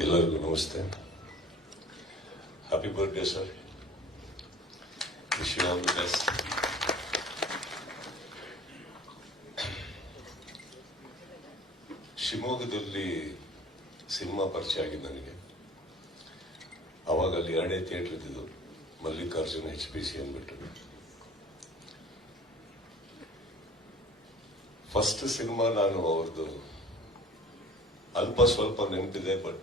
ಎಲ್ಲರಿಗೂ ನಮಸ್ತೆ. Happy birthday sir wish all ಶಿವಮೊಗ್ಗದಲ್ಲಿ ಸಿನಿಮಾ ಪರಿಚಯ ಆಗಿದ್ದು ನನಗೆ. ಅವಾಗ ಅಲ್ಲಿ ಎರಡೇ ಥಿಯೇಟರ್ ಇದ್ದಿದ್ದು, ಮಲ್ಲಿಕಾರ್ಜುನ ಎಚ್ ಪಿ ಸಿ ಅಂದ್ಬಿಟ್ಟು. ಫಸ್ಟ್ ಸಿನಿಮಾ ನಾನು ಅವ್ರದ್ದು ಅಲ್ಪ ಸ್ವಲ್ಪ ನೆನಪಿದೆ ಬಟ್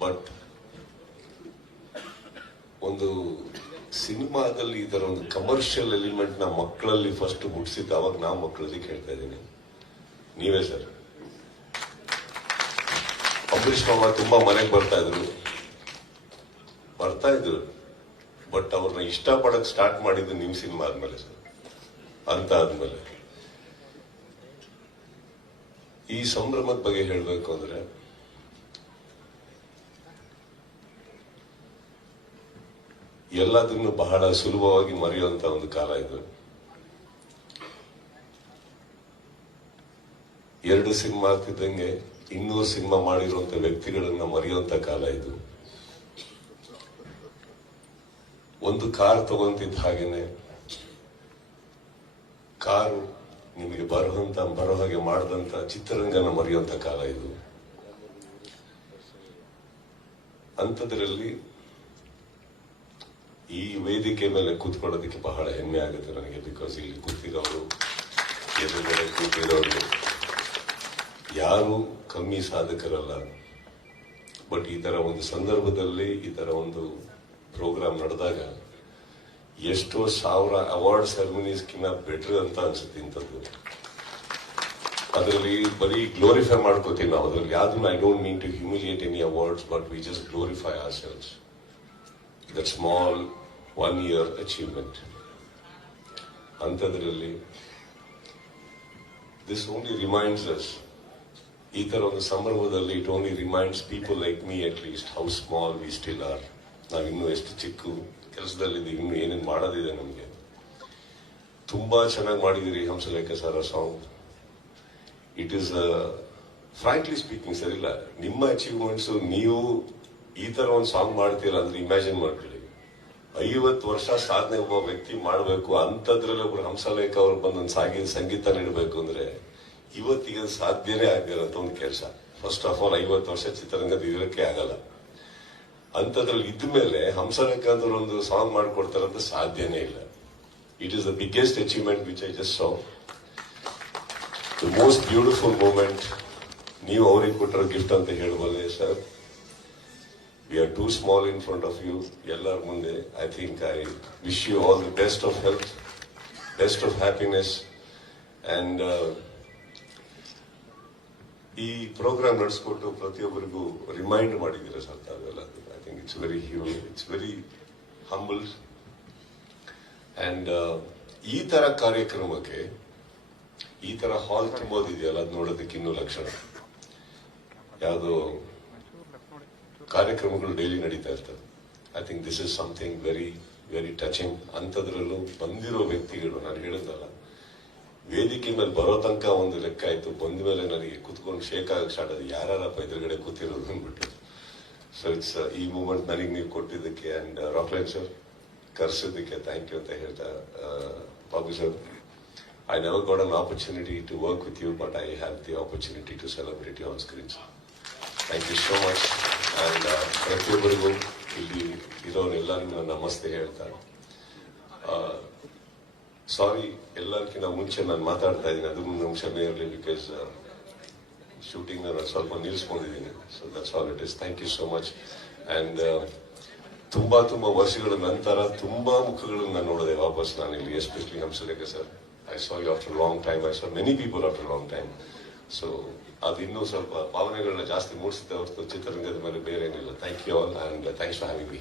but ಒಂದು ಸಿನಿಮಾದಲ್ಲಿ ತರ ಒಂದು ಕಮರ್ಷಿಯಲ್ ಎಲಿಮೆಂಟ್ನ ಮಕ್ಕಳಲ್ಲಿ ಫಸ್ಟ್ ಮುಟ್ಸಿದ್ದು ಅವಾಗ ನಾ ಮಕ್ಕಳಲ್ಲಿ ಕೇಳ್ತಾ ಇದ್ದೀನಿ. ನೀವೇ ಸರ್. ಅಂಬರೀಷ್ ಮಾಮ ತುಂಬಾ ಮನೆಗೆ ಬರ್ತಾ ಇದ್ರು. ಬರ್ತಾ ಇದ್ರು. ಬಟ್ ಅವ್ರನ್ನ ಇಷ್ಟಪಡಕ್ ಸ್ಟಾರ್ಟ್ ಮಾಡಿದ್ದು ನಿಮ್ ಸಿನಿಮಾ ಆದ್ಮೇಲೆ ಸರ್. ಅಂತ ಆದ್ಮೇಲೆ. ಈ ಸಂಭ್ರಮದ ಬಗ್ಗೆ ಹೇಳಬೇಕು ಅಂದ್ರೆ ಎಲ್ಲದನ್ನು ಬಹಳ ಸುಲಭವಾಗಿ ಮರೆಯುವಂತ ಒಂದು ಕಾಲ ಇದು. ಎರಡು ಸಿನಿಮಾ ಆಗ್ತಿದ್ದಂಗೆ ಇನ್ನೂರು ಸಿನಿಮಾ ಮಾಡಿರುವಂತ ವ್ಯಕ್ತಿಗಳನ್ನ ಮರೆಯುವಂತ ಕಾಲ ಇದು. ಒಂದು ಕಾರ್ ತಗೊಂತಿದ್ದ ಹಾಗೇನೆ, ಕಾರು ನಿಮಗೆ ಬರುವಂತ, ಬರೋ ಹಾಗೆ ಮಾಡಿದಂತ ಚಿತ್ರರಂಗನ ಮರೆಯುವಂತ ಕಾಲ ಇದು. ಅಂಥದ್ರಲ್ಲಿ ಈ ವೇದಿಕೆ ಮೇಲೆ ಕೂತ್ಕೊಳ್ಳೋದಕ್ಕೆ ಬಹಳ ಹೆಮ್ಮೆ ಆಗುತ್ತೆ ನನಗೆ ಬಿಕಾಸ್ ಇಲ್ಲಿ ಕೂತಿರೋರು, ಎದುರುಗಡೆ ಕೂತಿರೋರು, ಯಾರು ಕಮ್ಮಿ ಸಾಧಕರಲ್ಲ. ಬಟ್ ಈ ತರ ಒಂದು ಸಂದರ್ಭದಲ್ಲಿ, ಈ ತರ ಒಂದು ಪ್ರೋಗ್ರಾಮ್ ನಡೆದಾಗ ಎಷ್ಟೋ ಸಾವಿರ ಅವಾರ್ಡ್ ಸೆರೆಮನೀಸ್ಕಿನ್ನ ಬೆಟ್ರ್ ಅಂತ ಅನ್ಸುತ್ತೆ ಇಂಥದ್ದು. ಅದರಲ್ಲಿ ಬರೀ ಗ್ಲೋರಿಫೈ ಮಾಡ್ಕೋತೀವಿ ನಾವು. ಅದರಲ್ಲಿ ಯಾವ್ದು I don't mean to humiliate any awards but we just glorify ourselves that small one year achievement ಅಂಥದ್ರಲ್ಲಿ ದಿಸ್ ಓನ್ಲಿ ರಿಮೈಂಡ್ಸ್ ಅಸ್ ಈ ತರ ಒಂದು ಸಂದರ್ಭದಲ್ಲಿ it only reminds people like me at least how small we still are ನಾವಿನ್ನೂ ಎಷ್ಟು ಚಿಕ್ಕ ಕೆಲಸದಲ್ಲಿದ್ದೀವಿ, ಇನ್ನು ಏನೇನು ಮಾಡೋದಿದೆ ನಮಗೆ. ತುಂಬಾ ಚೆನ್ನಾಗಿ ಮಾಡಿದಿರಿ Hamsalekha sir song it is frankly speaking sir ಇಲ್ಲ ನಿಮ್ಮ ಅಚೀವ್ಮೆಂಟ್ಸ್ ನೀವು ಈ ಥರ ಒಂದು ಸಾಂಗ್ ಮಾಡ್ತೀರ ಅಂದ್ರೆ ಇಮ್ಯಾಜಿನ್ ಮಾಡ್ಕೊಳ್ಳಿ ಐವತ್ತು ವರ್ಷ ಸಾಧನೆ ಒಬ್ಬ ವ್ಯಕ್ತಿ ಮಾಡಬೇಕು ಅಂಥದ್ರಲ್ಲಿ ಒಬ್ರು ಹಂಸಲೇಖ ಅವ್ರು ಬಂದೊಂದು ಸಾಗಿನ ಸಂಗೀತ ನೀಡಬೇಕು ಅಂದ್ರೆ ಇವತ್ತಿಗೆ ಸಾಧ್ಯನೇ ಆಗದಿರೋಂಥ ಒಂದು ಕೆಲಸ. ಫಸ್ಟ್ ಆಫ್ ಆಲ್ ಐವತ್ತು ವರ್ಷ ಚಿತ್ರರಂಗದ ಇದಕ್ಕೆ ಆಗಲ್ಲ. ಅಂಥದ್ರಲ್ಲಿ ಇದ್ಮೇಲೆ ಹಂಸಲೇಖ ಅಂದ್ರೆ ಒಂದು ಸಾಂಗ್ ಮಾಡಿಕೊಡ್ತಾರಂತ ಸಾಧ್ಯನೇ ಇಲ್ಲ. It is the biggest achievement which I just song the most beautiful moment ನೀವು ಅವ್ರಿಗೆ ಕೊಟ್ಟಿರೋ ಗಿಫ್ಟ್ ಅಂತ ಹೇಳ್ಬೋದೇ sir we are too small in front of you ಎಲ್ಲರ ಮುಂದೆ I think I wish you all the best of health best of happiness and ಈ programme ನಡೆಸ್ಕೊಟ್ಟು ಪ್ರತಿಯೊಬ್ಬರಿಗೂ remind ಮಾಡಿದ್ದೀರಾ ಸರ್ ತಾವೆಲ್ಲ? I think it's very hu it's very humble and ಈ ಥರ ಕಾರ್ಯಕ್ರಮಕ್ಕೆ, ಈ ಥರ ಹಾಲ್ ತುಂಬೋದಿದೆಯಲ್ಲ, ಅದು ನೋಡೋದಕ್ಕೆ ಇನ್ನೂ ಲಕ್ಷಣ. ಯಾವುದೋ ಕಾರ್ಯಕ್ರಮಗಳು ಡೈಲಿ ನಡೀತಾ ಇರ್ತದೆ I think this is something very very touching ಅಂಥದ್ರಲ್ಲೂ ಬಂದಿರೋ ವ್ಯಕ್ತಿಗಳು, ನಾನು ಹೇಳಿದ್ನಲ್ಲ ವೇದಿಕೆ ಮೇಲೆ ಬರೋ ತನಕ ಒಂದು ಲೆಕ್ಕ ಆಯ್ತು ಬಂದ ಮೇಲೆ ನನಗೆ ಕುತ್ಕೊಂಡು ಶೇಕ್ ಆಗಕ್ಕೆ ಸ್ಟಾರ್ಟ್ ಆದ ಯಾರಪ್ಪ ಎದುರುಗಡೆ ಕೂತಿರೋದು ಅಂದ್ಬಿಟ್ಟು ಸೊ ಇಟ್ಸ್ ಈ ಮೂಮೆಂಟ್ ನನಗೆ ನೀವು ಕೊಟ್ಟಿದ್ದಕ್ಕೆ ಅಂಡ್ ರಾಕ್ಲೈನ್ ಸರ್ ಕರೆಸಿದ್ದಕ್ಕೆ ಥ್ಯಾಂಕ್ ಯು ಅಂತ ಹೇಳ್ತಾ Babu sir I never got an opportunity to work with you but I have the opportunity to celebrate on screen thank you so much and ಪ್ರತಿಯೊಬ್ಬರಿಗೂ ಇಲ್ಲಿ ಇರೋರೆಲ್ಲರಿಗೂ ನನ್ನ ನಮಸ್ತೆ ಹೇಳ್ತಾರೆ. ಸಾರಿ ಎಲ್ಲರಿಗಿಂತ ಮುಂಚೆ ನಾನು ಮಾತಾಡ್ತಾ ಇದ್ದೀನಿ. ಅದು ಕ್ಷಮೆ ಇರಲಿ ಬಿಕಾಸ್ ಶೂಟಿಂಗ್ ನಾನು ಸ್ವಲ್ಪ ನಿಲ್ಲಿಸ್ಕೊಂಡಿದ್ದೀನಿ so that's all it is thank you so much and ತುಂಬ ತುಂಬ ವರ್ಷಗಳ ನಂತರ ತುಂಬ ಮುಖಗಳನ್ನು ನಾನು ನೋಡಿದೆ ವಾಪಸ್ ನಾನು ಇಲ್ಲಿ ಎಸ್ಪೆಷಲಿ ನಮ್ಮ sir I saw you after long time I saw many people after long time so ಅದು ಇನ್ನೂ ಸ್ವಲ್ಪ ಭಾವನೆಗಳನ್ನ ಜಾಸ್ತಿ ಮೂಡಿಸುತ್ತೆ ಹೊರತು ಚಿತ್ರರಂಗದ ಮೇಲೆ ಬೇರೆ ಏನಿಲ್ಲ thank you all and thanks for having me